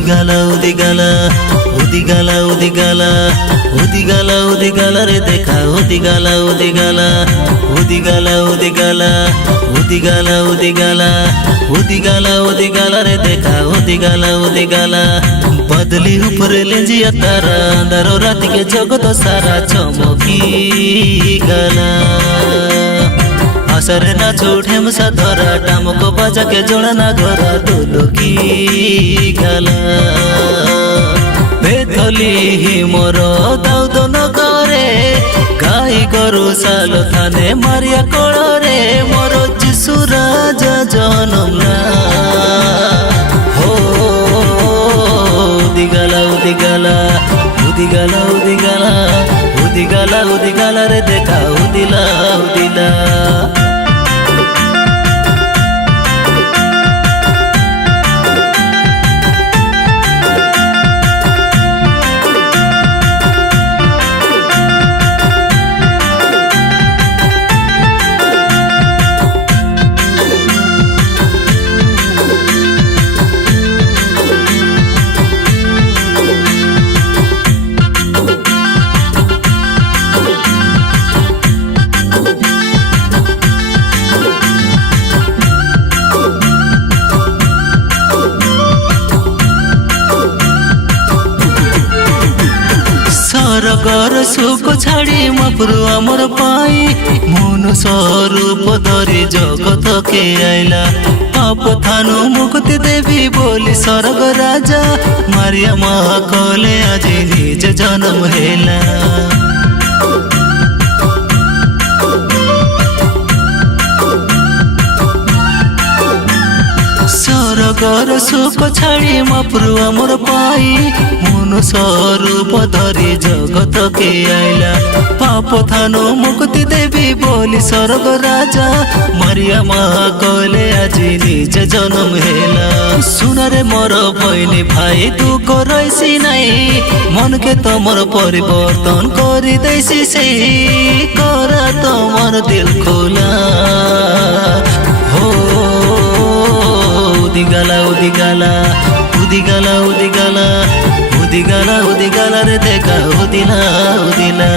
উদিগালা উদিগালা উদিগালা উদিগালা উদিগালা উদিগালা রে দেখা উদিগালা উদিগালা উদিগালা উদিগালা উদিগালা উদিগালা উদিগালা উদিগালা রে দেখা উদিগালা উদিগালা बदली ऊपर ले जिया तारा अंधारो रात के जगत सारा चमकी गला आसरे ना छोटे मुसा धरा डाम को बजा के जोड़ा ना घरा दुलकी गला बेथली ही मोर दाऊ तो न करे गाई गरु साल थाने मारिया कोड़े मोर जिसु राजा जनम ना उदिगाला उदिगाला उदिगाला उदिगाला उदिगाला उदिगाला रे देखा उदिला उदिला सरगर सुख छाड़ी मपुरु आमर पाई मनुष्य रूप धरी जगत के आइला पाप थानु मुक्ति देवी बोली स्वर्ग राजा मारिया महाकले आज निज जन्म हेला सरगर सुख छाड़ी मपुरु आमर पाई मनुष्य रूप धरी जगत के आइला पाप थानु मुक्ति देवी बोली स्वर्ग राजा मारिया महाकले आज निज जन्म हेला सुनारे मोर भैनी भाई तू करैसी नहीं मन के तमर परिवर्तन करी दैसी से करा तमर दिल खोला हो उदिगाला उदिगाला उदिगाला उदिगाला उदिगाला उदिगाला रे देखा उदिला उदिला।